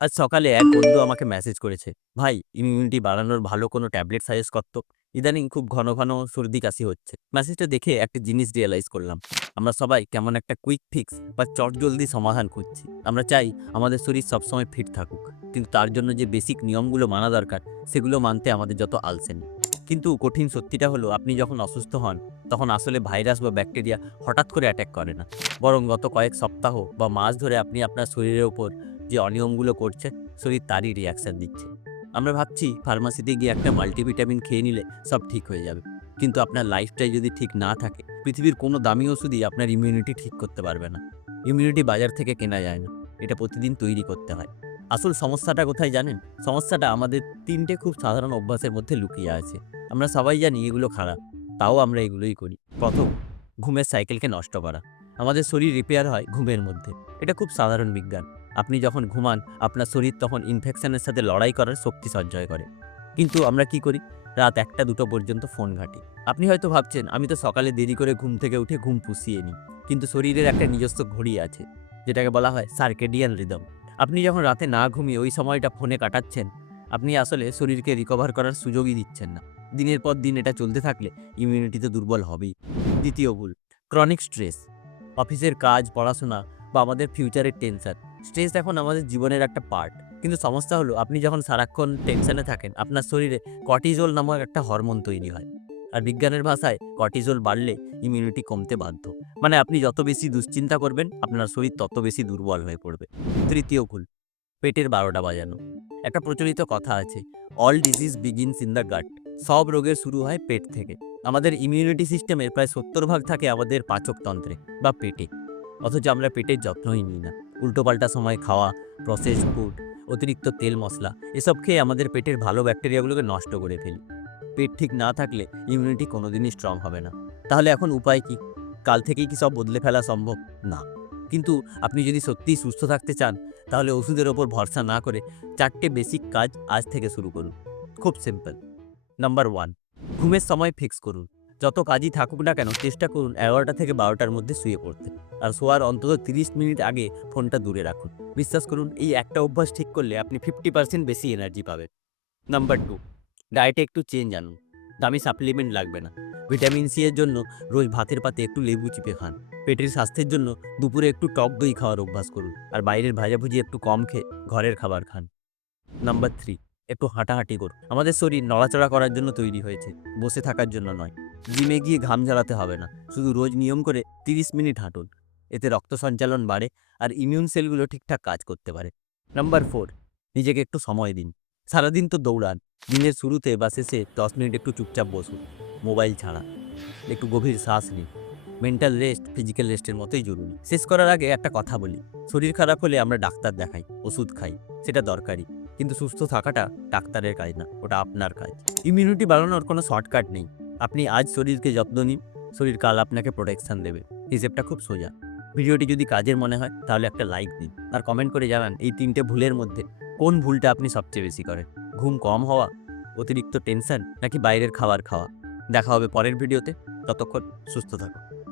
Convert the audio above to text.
আজ সকালে এক বন্ধু আমাকে মেসেজ করেছে, ভাই ইমিউনিটি বাড়ানোর ভালো কোনো ট্যাবলেট সাজেস্ট করতো। ইদানিং খুব ঘন ঘন সর্দি কাশি হচ্ছে। মেসেজটা দেখে একটা জিনিস রিয়েলাইজ করলাম, আমরা সবাই কেমন একটা কুইক ফিক্স বা চটজলদি সমাধান খুঁজছি। আমরা চাই আমাদের শরীর সবসময় ফিট থাকুক, কিন্তু তার জন্য যে বেসিক নিয়মগুলো মানা দরকার সেগুলো মানতে আমাদের যত আলসেন। কিন্তু কঠিন সত্যিটা হলো, আপনি যখন অসুস্থ হন তখন আসলে ভাইরাস বা ব্যাকটেরিয়া হঠাৎ করে অ্যাটাক করে না, বরং গত কয়েক সপ্তাহ বা মাস ধরে আপনি আপনার শরীরের উপর যে অনিয়মগুলো করছে, শরীর তারই রিয়াকশন দিচ্ছে। আমরা ভাবছি ফার্মাসিতে গিয়ে একটা মাল্টিভিটামিন খেয়ে নিলে সব ঠিক হয়ে যাবে, কিন্তু আপনার লাইফটাই যদি ঠিক না থাকে, পৃথিবীর কোনো দামি ওষুধই আপনার ইমিউনিটি ঠিক করতে পারবে না। ইমিউনিটি বাজার থেকে কেনা যায় না, এটা প্রতিদিন তৈরি করতে হয়। আসল সমস্যাটা কোথায় জানেন? সমস্যাটা আমাদের তিনটে খুব সাধারণ অভ্যাসের মধ্যে লুকিয়ে আছে। আমরা সবাই জানি এগুলো খারাপ, তাও আমরা এগুলোই করি। প্রথম, ঘুমের সাইকেলকে নষ্ট করা। আমাদের শরীর রিপেয়ার হয় ঘুমের মধ্যে, এটা খুব সাধারণ বিজ্ঞান। আপনি যখন ঘুমান, আপনার শরীর তখন ইনফেকশনের সাথে লড়াই করার শক্তি সঞ্চয় করে। কিন্তু আমরা কি করি? রাত ১টা-২টো পর্যন্ত ফোন ঘাঁটি। আপনি হয়তো ভাবছেন, আমি তো সকালে দেরি করে ঘুম থেকে উঠে ঘুম পুষিয়ে নিই। কিন্তু শরীরের একটা নিজস্ব ঘড়ি আছে, যেটাকে বলা হয় সার্কেডিয়ান রিদম। আপনি যখন রাতে না ঘুমিয়ে ওই সময়টা ফোনে কাটাচ্ছেন, আপনি আসলে শরীরকে রিকভার করার সুযোগই দিচ্ছেন না। দিনের পর দিন এটা চলতে থাকলে ইমিউনিটি তো দুর্বল হবেই। দ্বিতীয় ভুল, ক্রনিক স্ট্রেস। অফিসের কাজ, পড়াশোনা বা আমাদের ফিউচারের টেনশন। স্ট্রেস এখন আমাদের জীবনের একটা পার্ট। কিন্তু সমস্যা হলো, আপনি যখন সারাক্ষণ টেনশনে থাকেন, আপনার শরীরে কর্টিজোল নামক একটা হরমোন তৈরি হয়। আর বিজ্ঞানের ভাষায় কর্টিজোল বাড়লে ইমিউনিটি কমতে বাধ্য। মানে আপনি যত বেশি দুশ্চিন্তা করবেন, আপনার শরীর তত বেশি দুর্বল হয়ে পড়বে। তৃতীয় ভুল, পেটের ১২টা বাজানো। একটা প্রচলিত কথা আছে, all disease begins in the gut. সব রোগের শুরু হয় পেট থেকে। আমাদের ইমিউনিটি সিস্টেমের প্রায় ৭০% থাকে আমাদের পাচকতন্ত্রে বা পেটে। অথচ আমরা পেটের যত্নই নিই না। উল্টোপাল্টা সময় খাওয়া, প্রসেসড ফুড, অতিরিক্ত তেল মশলা এসব খেয়ে আমাদের পেটের ভালো ব্যাকটেরিয়াগুলোকে নষ্ট করে ফেলি। পেট ঠিক না থাকলে ইমিউনিটি কোনোদিনই স্ট্রং হবে না। তাহলে এখন উপায় কি? কাল থেকেই কি সব বদলে ফেলা সম্ভব? না। কিন্তু আপনি যদি সত্যিই সুস্থ থাকতে চান, তাহলে ওষুধের ওপর ভরসা না করে ৪টে বেসিক কাজ আজ থেকে শুরু করুন। খুব সিম্পল। নাম্বার 1, ঘুমের সময় ফিক্স করুন। যত কাজই থাকুক না কেন, চেষ্টা করুন ১১টা থেকে ১২টার মধ্যে শুয়ে পড়তে। আর শোয়ার অন্তত ৩০ মিনিট আগে ফোনটা দূরে রাখুন। বিশ্বাস করুন, এই একটা অভ্যাস ঠিক করলে আপনি 50% বেশি এনার্জি পাবেন। নাম্বার 2, ডায়েটে একটু চেঞ্জ আনুন। দামি সাপ্লিমেন্ট লাগবে না। ভিটামিন সি এর জন্য রোজ ভাতের পাতে একটু লেবু চিপে খান। পেটের স্বাস্থ্যের জন্য দুপুরে একটু টক দই খাওয়ার অভ্যাস করুন। আর বাইরের ভাজাভুজি একটু কম খেয়ে ঘরের খাবার খান। নাম্বার 3, একটু হাঁটাহাঁটি করুন। আমাদের শরীর নড়াচড়া করার জন্য তৈরি হয়েছে, বসে থাকার জন্য নয়। জিমে গিয়ে ঘাম ঝরাতে হবে না, শুধু রোজ নিয়ম করে ৩০ মিনিট হাঁটুন। এতে রক্ত সঞ্চালন বাড়ে আর ইমিউন সেলগুলো ঠিকঠাক কাজ করতে পারে। নাম্বার 4, নিজেকে একটু সময় দিন। সারাদিন তো দৌড়ান, দিনের শুরুতে বা শেষে ১০ মিনিট একটু চুপচাপ বসুন, মোবাইল ছাড়া। একটু গভীর শ্বাস নিন। মেন্টাল রেস্ট ফিজিক্যাল রেস্টের মতোই জরুরি। শেষ করার আগে একটা কথা বলি, শরীর খারাপ হলে আমরা ডাক্তার দেখাই, ওষুধ খাই, সেটা দরকারি। কিন্তু সুস্থ থাকাটা ডাক্তারের কাজ না, ওটা আপনার কাজ। ইমিউনিটি বাড়ানোর কোনো শর্টকাট নেই। আপনি আজ শরীরকে যত্ন নিন, শরীর কাল আপনাকে প্রোটেকশন দেবে। হিসেবটা খুব সোজা। ভিডিওটি যদি কাজের মনে হয় তাহলে একটা লাইক দিন, আর কমেন্ট করে জানান এই ৩টে ভুলের মধ্যে কোন ভুলটা আপনি সবচেয়ে বেশি করেন। ঘুম কম হওয়া, অতিরিক্ত টেনশন, নাকি বাইরের খাবার খাওয়া। দেখা হবে পরের ভিডিওতে। ততক্ষণ সুস্থ থাকুন।